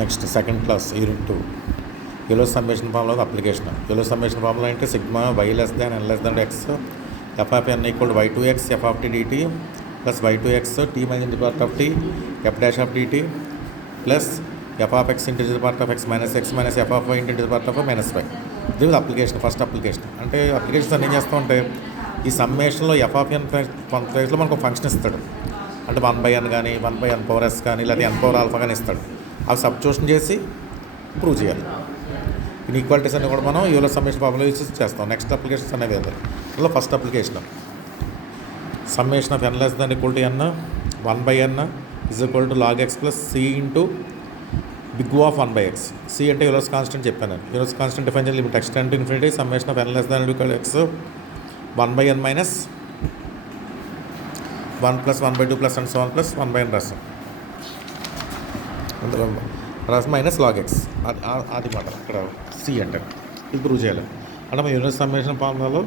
Next second class unit 2 Euler summation formula application. Euler summation formula అంటే sigma y less than n less than x f of n equal y to x f of t dt plus y to x t minus the part of t f dash of dt plus f of x into the part of x minus f of y into the part of minus y. ఇది application, first application. అంటే applications అన్నీ చేస్తూ ఉంటే ఈ సమ్మేషన్లో F of ఎన్ ప్లేస్లో మనకు function ఇస్తాడు. అంటే 1/n కానీ 1/n పవర్ ఎస్ కానీ లేదా n పవర్ ఆల్ఫా కానీ ఇస్తాడు. అవి సబ్స్టిట్యూషన్ చేసి ప్రూవ్ చేయాలి. ఇన్ఈక్వాలిటీస్ అన్నీ కూడా మనం యూలర్ సమ్మేషన్ ఫార్ములా యూజ్ చేస్తాం. నెక్స్ట్ అప్లికేషన్స్ అనేవి అందులో first application summation of N less than equal to N 1/n is equal to log X plus C into big of 1/x. C అంటే Euler's constant చెప్పాను. Euler's constant define చేయాలి. Limit X tend to infinity summation of N less than equal X 1/n minus 1 plus 1/2 plus and so 1 plus 1/n రాస్తాం minus log X. అది మాట అక్కడ C అంటే ఇది prove చేయాలి. అంటే మన యూనిట్ సమ్మేషన్ ఫార్ములాలో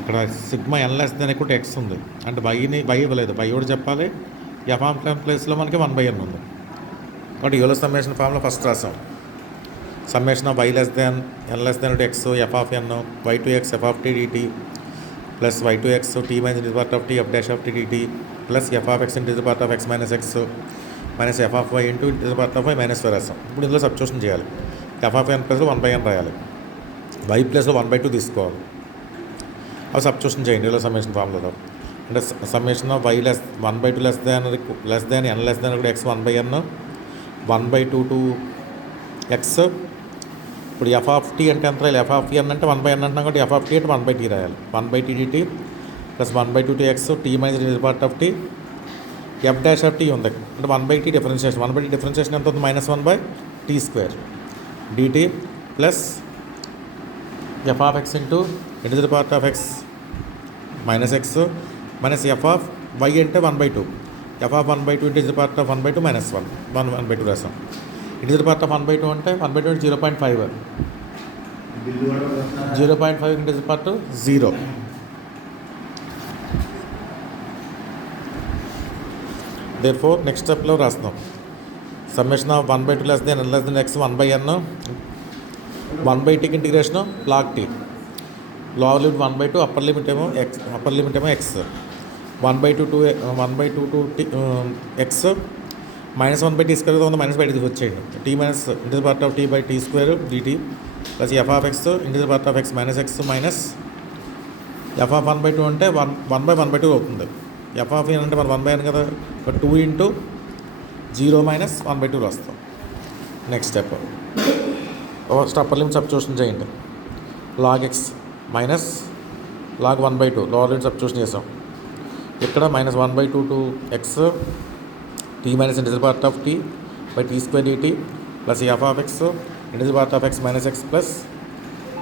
ఇక్కడ sigma n less than equal to x ఉంది. అంటే వై ఇవ్వలేదు, వై కూడా చెప్పాలి. ఎఫ్ ఆఫ్ ఎన్ ప్లేస్లో మనకి 1/n ఉంది. కాబట్టి యూలర్ సమ్మేషన్ ఫార్ములా ఫస్ట్ రాసాం. Summation of y less than n less than x f of n y to x f of t dt plus y to x t minus the part of t f dash of t dt plus f of x into the part of x minus x minus f of y into the part of y minus y రాస్తాం. ఇప్పుడు ఇందులో substitution చేయాలి. F of ఎన్ ప్లస్లో 1/n రాయాలి, why ప్లస్లో 1/2 తీసుకోవాలి. అవి substitution చేయండి యూలర్ సమ్మేషన్ ఫార్ములాలో. అంటే summation of y less 1/2 less than n less than x 1/n 1/2 to x. ఇప్పుడు ఎఫ్ ఆఫ్ టీ అంటే ఎంత రాయాలి? ఎఫ్ ఆఫ్ ఎన్ అంటే 1/n అంటున్నాం కాబట్టి ఎఫ్ ఆఫ్ టీ అంటే 1/t రాయాలి. 1/t dt plus 1/2 to x t minus the part of t f dash of t ఉంది. అంటే 1/t డిఫరెన్షియేషన్. 1/t డిఫరెన్షియేషన్ ఎంత ఉంది? -1/t² dt plus f of x into the part of x minus x minus f of y అంటే 1/2 f of 1/2 into the part of 1/2 minus 1/2 రాసాం. Into the part of 1/2 అంటే 1/2 అంటే 0.5 0.5 into the part 0. Therefore next స్టెప్లో రాస్తున్నాం. Summation of 1/2 less than n less than x 1/n 1/tకి integration log t lower limit 1/2 upper limit ఏమో x 1/2 to x minus 1/t² ఉంది. Minus బయట వచ్చేయండి. T minus into the part of t by t² dt plus f of x into the part of x minus x minus f of 1/2 అంటే 1/1/2 అవుతుంది. F of ఎన్ అంటే మన 1/n కదా, 2 into 0 minus 1/2 వస్తాం. Next step first upper limit substitution చేయండి. Log x minus log 1/2 lower limit substitution చేసాం. ఇక్కడ minus 1/2 to x t minus into the part of t by t² dt plus f of x into the part of x minus x plus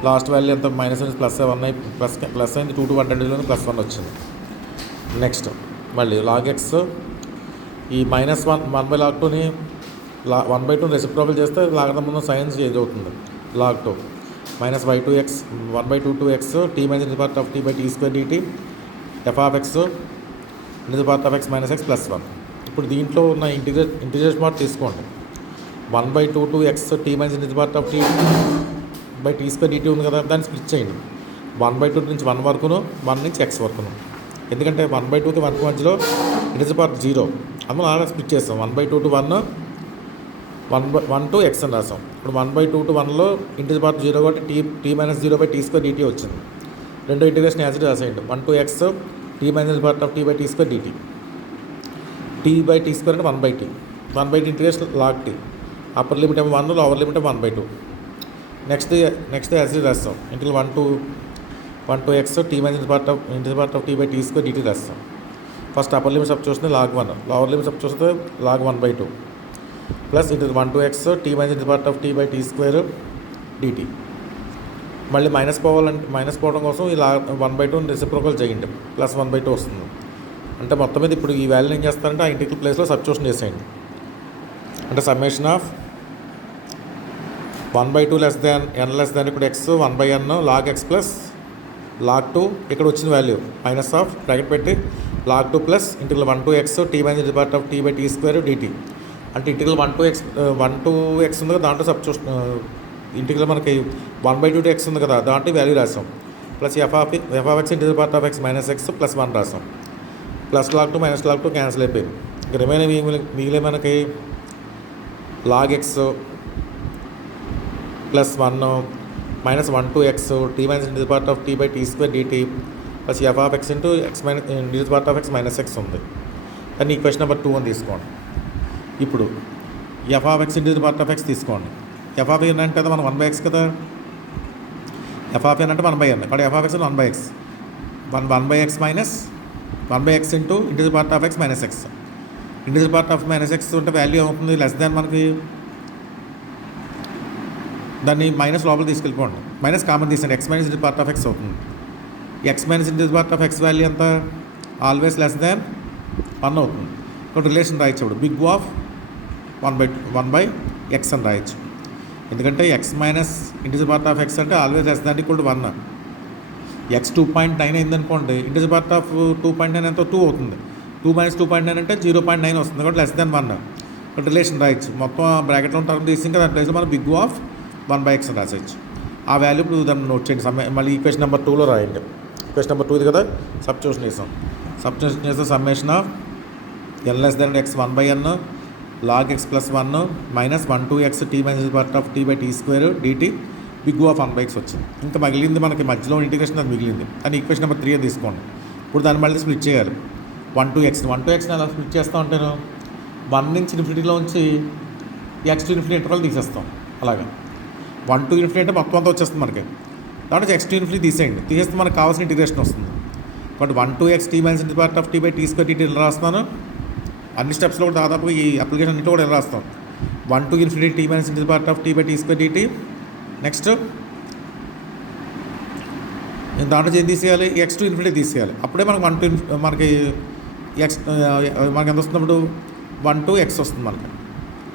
last value ఎంత minus plus 1 plus అయింది 2 to 120 plus 1 వచ్చింది. Next మళ్ళీ log X ఈ -1/log2ని 1/2 reciprocal చేస్తే లాగడం ముందు science change అవుతుంది. log2 minus y to x 1/2 to x t minus the part of t by t² dt f of x into the part of x minus x plus 1. ఇప్పుడు దీంట్లో ఉన్న integration part తీసుకోండి. 1/2 to x t minus into the part of t by t² dt ఉంది కదా, దాన్ని split చేయండి. 1/2 నుంచి 1 వరకును 1 నుంచి ఎక్స్ వరకును. ఎందుకంటే 1/2కి 1 మధ్యలో ఇంటూ ది పార్ట్ 0 అందులో అలా స్ప్లిట్ చేస్తాం. 1/2 టు 1 టు ఎక్స్ అని రాసాం. ఇప్పుడు 1/2 టు 1లో ఇంటూ ది పార్ట్ 0 కాబట్టి tea minus 0 by t² dt వచ్చింది. రెండో ఇంటిగ్రేషన్ యాజ్ ఇట్ రాసేయండి. 1 to x t minus the part of t by t² dt t by t² అంటే 1/t 1/t integration log t upper limit ఏమో 1 lower limit 1/2. Next as it రాస్తాం. Into 1 to x t minus the part of t by t² dt రాస్తాం. First upper limit substitution log 1 lower limit substitution log 1/2 plus into 1 to x t minus the part of t by t² dt. మళ్ళీ minus పోవడం కోసం ఈ log 1/2 reciprocal చేయండి plus 1/2 వస్తుంది. అంటే మొత్తం మీద ఇప్పుడు ఈ వాల్యూని ఏం చేస్తారంటే ఆ ఇంటిగ్రల్ ప్లేస్లో సబ్స్టిట్యూషన్ చేసేయండి. అంటే summation of 1/2 less than n less than ఇక్కడ x 1/n log X plus log2 ఇక్కడ వచ్చిన వాల్యూ మైనస్ ఆఫ్ బ్రాకెట్ పెట్టి log2 plus integral 1 to x t minus the part of t by t² dt అంటే integral 1 to x ఉంది కదా, దాంట్లో substitution integral మనకి 1/2 to x ఉంది కదా, దాంట్లో వాల్యూ రాసాం. Plus f(x) into part of x minus x plus 1 రాసాం. Plus log 2 minus log 2 cancel అయిపోయింది. ఇంక రిమైనింగ్ మిగిలే మనకి log x plus 1 minus 1 to x t minus into part of t/t² dt plus f(x) into x minus into part of x minus x ఉంది. కానీ equation number 2 అని తీసుకోండి. ఇప్పుడు f(x) into part of x తీసుకోండి. f(n) అంటే కదా మనం 1/x కదా, f(n) అంటే 1/n, ఇక్కడ f(x) 1/x 1/x minus 1/x into part of x minus x. Part of minus x ఉంటే వాల్యూ అవుతుంది లెస్ దాన్, మనకి దాన్ని మైనస్ లోపల తీసుకెళ్ళిపోండి, మైనస్ కామన్ తీసండి, x minus part of x అవుతుంది. x minus part of x value ఎంత, always less than 1 అవుతుంది. ఇక్కడ రిలేషన్ రాయొచ్చు, ఇప్పుడు బిగ్ ఆఫ్ 1/x అని రాయొచ్చు. ఎందుకంటే x minus part of x అంటే always less than equal to 1. x 2.9 అయిందనుకోండి, పార్ట్ ఆఫ్ 2.9 ఎంతో 2 అవుతుంది. 2 మైనస్ 2.9 అంటే 0.9 వస్తుంది, కాబట్టి లెస్ దాన్ 1. ఇక్కడ రిలేషన్ రాయొచ్చు, మొత్తం బ్రాకెట్లో టర్మ్ తీసి ఇంకా దాని ప్లేస్లో మనం బిగ్ ఆఫ్ 1/x అని రాసేయచ్చు. ఆ వాల్యూ ఇప్పుడు దాన్ని నోట్ చేయండి. మళ్ళీ ఈక్వేషన్ నెంబర్ 2లో రాయండి. ఈక్వేషన్ నెంబర్ 2 ఇది కదా, సబ్స్టిట్యూషన్ చేస్తే summation of n less than x 1/n log x plus 1 minus 1 to x t minus part of t/t² dt big of 1/x వచ్చింది. ఇంకా మిగిలింది మనకి మధ్యలో ఇంటిగ్రేషన్ అది మిగిలింది. కానీ ఈక్వేషన్ నెంబర్ 3 తీసుకోండి. ఇప్పుడు దాన్ని మళ్ళీ స్ప్లిట్ చేయాలి. 1 to x అలా స్ప్లిట్ చేస్తూ ఉంటాను. 1 నుంచి ఇన్ఫినిటీలోంచి x to ఇన్ఫినిటీ ఇంటర్వల్ తీసేస్తాం. అలాగా 1 to ఇన్ఫినిటీ అంటే మొత్తం అంతా వచ్చేస్తుంది మనకి. దాంట్లో x to ఇన్ఫినిటీ తీసేస్తే మనకు కావాల్సిన ఇంటిగ్రేషన్ వస్తుంది. But 1 to x t minus part of t/t² dt ఇలా రాస్తున్నాను. అన్ని స్టెప్స్లో కూడా దాదాపు ఈ అప్లికేషన్ అన్నింటిలో కూడా ఎలా రాస్తాం. 1 to infinity t minus part of t/t² dt. Next దాంట్లో ఏం తీసేయాలి, x to ఇన్ఫినిటీ తీసేయాలి. అప్పుడే మనకి మనకి ఎంత వస్తున్నప్పుడు 1 to x వస్తుంది మనకి.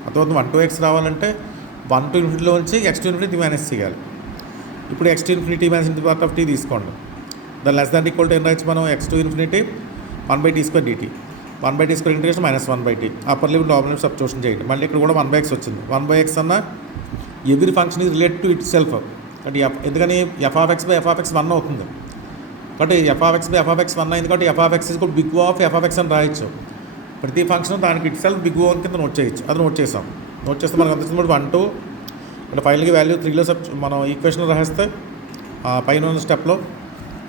ఆ తర్వాత 1 to x రావాలంటే 1 to ఇన్ఫినిటీలో వచ్చి x to ఇన్ఫినిటీ మైనస్ చేయాలి. ఇప్పుడు x to infinity minus part of t తీసుకోండి. దాని లెస్ దాన్ ఈక్వల్ టు ఏం రాయొచ్చు మనం, x to infinity 1/t² dt 1/t² integration minus 1/t upper limit లోపర్ limit substitution చేయండి. మళ్ళీ ఇక్కడ కూడా 1/x వచ్చింది. 1/x అన్న every function is related to it self. అంటే ఎందుకని f(x) 1 అవుతుంది. కాబట్టి f(x) 1 అయింది కాబట్టి f(x) is big of f(x) అని రాయొచ్చు. ప్రతి ఫంక్షన్ దానికి ఇట్ సెల్ఫ్ బిగ్ ఆఫ్ కింద నోట్ చేయొచ్చు. అది నోట్ చేస్తాం. నోట్ చేస్తే మనకు అందిస్తుంది 1 2 అంటే ఫైనల్గా వాల్యూ 3లో మనం ఈక్వేషన్లో రాస్తే పైన ఉన్న స్టెప్లో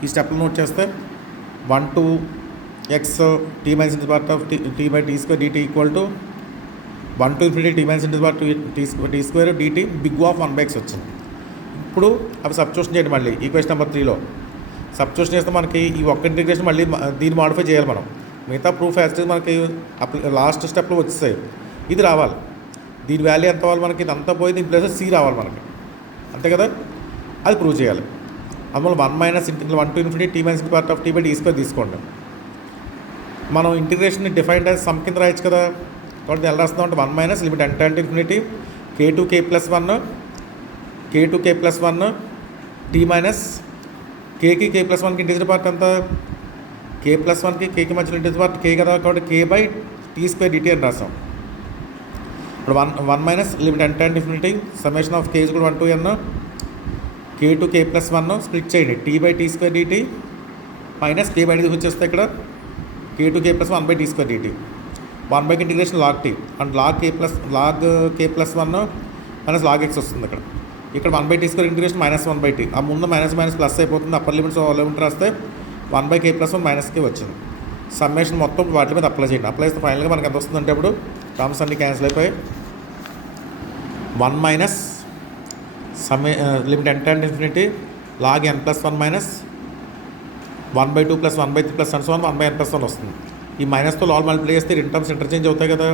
ఈ స్టెప్లో నోట్ చేస్తే 1 to x t minus part of t/t² dt equal to 1 to infinity t minus part t² dt big of 1/x వచ్చింది. ఇప్పుడు అవి సబ్స్టిట్యూషన్ చేయండి. మళ్ళీ ఈక్వేషన్ నెంబర్ 3లో సబ్స్టిట్యూషన్ చేస్తే మనకి ఈ ఒక్క ఇంటిగ్రేషన్ మళ్ళీ దీన్ని మాడిఫై చేయాలి మనం. మిగతా ప్రూఫ్ యాక్చువల్ మనకి లాస్ట్ స్టెప్లో వచ్చేసాయి. ఇది రావాలి, దీని వాల్యూ ఎంత అవ్వాలి మనకి, ఇదంతా పోయి దీని ప్లేస్ c రావాలి మనకి, అంతే కదా. అది ప్రూవ్ చేయాలి. అందువల్ల 1 minus 1 to infinity t minus part of t/t² తీసుకోండి. మనం ఇంటిగ్రేషన్ డిఫైన్డ్ యాజ్ సమ్ కింద రాయొచ్చు కదా. కాబట్టి ఎలా రాస్తున్నాం అంటే 1 minus limit n to infinity k to k plus 1 t minus కేకి k ప్లస్ 1కి ఇంటిగ్రేషన్ పార్ట్ ఎంత, k ప్లస్ 1కి కేకి మధ్యలో ఇంటిగ్రేషన్ పార్ట్ k కదా, కాబట్టి k/t² dt అని రాస్తాం. ఇప్పుడు 1 minus limit n to infinity summation of k is equal to 1 to n k to k plus 1 split చేయండి t/t² dt మైనస్ k/t వచ్చేస్తే ఇక్కడ k to k plus 1/t² dt 1/k integration log t and log k plus 1 minus log x వస్తుంది. ఇక్కడ 1/t² integration minus 1/t, ఆ ముందు minus plus అయిపోతుంది. Upper limits limit రాస్తే 1/k plus 1 minus k వచ్చింది. Summation మొత్తం వాటి మీద అప్లై చేయండి. అప్లై చేస్తే ఫైనల్గా మనకి ఎంత వస్తుందంటే ఇప్పుడు టర్మ్స్ అన్ని క్యాన్సిల్ అయిపోయి 1 minus limit n to infinity log n plus 1 minus 1/2 plus 1/3 plus 1/n plus 1 వస్తుంది. ఈ మైనస్తో లాల్ మల్టిప్లై చేస్తే రెండు టర్మ్స్ ఇంటర్చేంజ్ అవుతాయి కదా.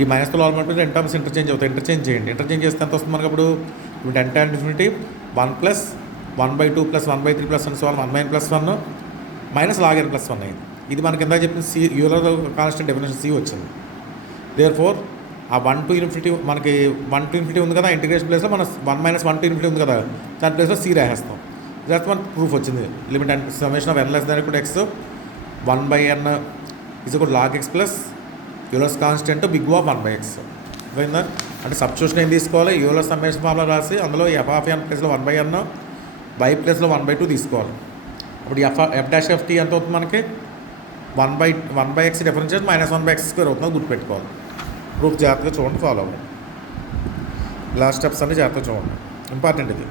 ఈ మైనస్తో లాల్ మల్టిప్లై రెండు టర్మ్స్ ఇంటర్చేంజ్ అవుతాయి. ఇంటర్చేంజ్ చేయండి. ఇంటర్చేంజ్ చేస్తే ఎంత వస్తుంది మనకి ఇప్పుడు n to infinity 1 plus 1/2 plus 1/3 plus 1/n plus 1 minus log n plus 1 అయింది. ఇది మనకి ఎంత చెప్పిన c Euler constant definition c వచ్చింది. దేర్ ఫోర్ ఆ 1 to ఇన్ఫినిటీ మనకి 1 to ఇన్ఫినిటీ ఉంది కదా, ఇంటిగ్రేషన్ ప్లేస్లో మన 1 మైనస్ 1 to ఇన్ఫినిటీ ఉంది కదా, దాని ప్లేస్లో సి రాసేస్తాం. దాని మనకు ప్రూఫ్ వచ్చింది. Limit and summation of n less than equal x 1/n is equal to log x plus Euler's constant big O of 1/x అర్థమైందా? అంటే సబ్స్టిట్యూషన్ ఏం తీసుకోవాలి, యూలర్ సమ్మేషన్ ఫార్ములా రాసి అందులో f(n) ప్లేస్లో 1/n, y ప్లేస్లో 1/2 తీసుకోవాలి. అప్పుడు f'(t) ఎంత అవుతుంది మనకి 1/x డిఫరెన్షియేట్ -1/x² అవుతుంది, గుర్తుపెట్టుకోవాలి. ప్రూఫ్ జాగ్రత్తగా చూడండి, ఫాలో అవ్వండి. లాస్ట్ స్టెప్స్ అన్ని జాగ్రత్తగా చూడండి, ఇంపార్టెంట్ ఇది.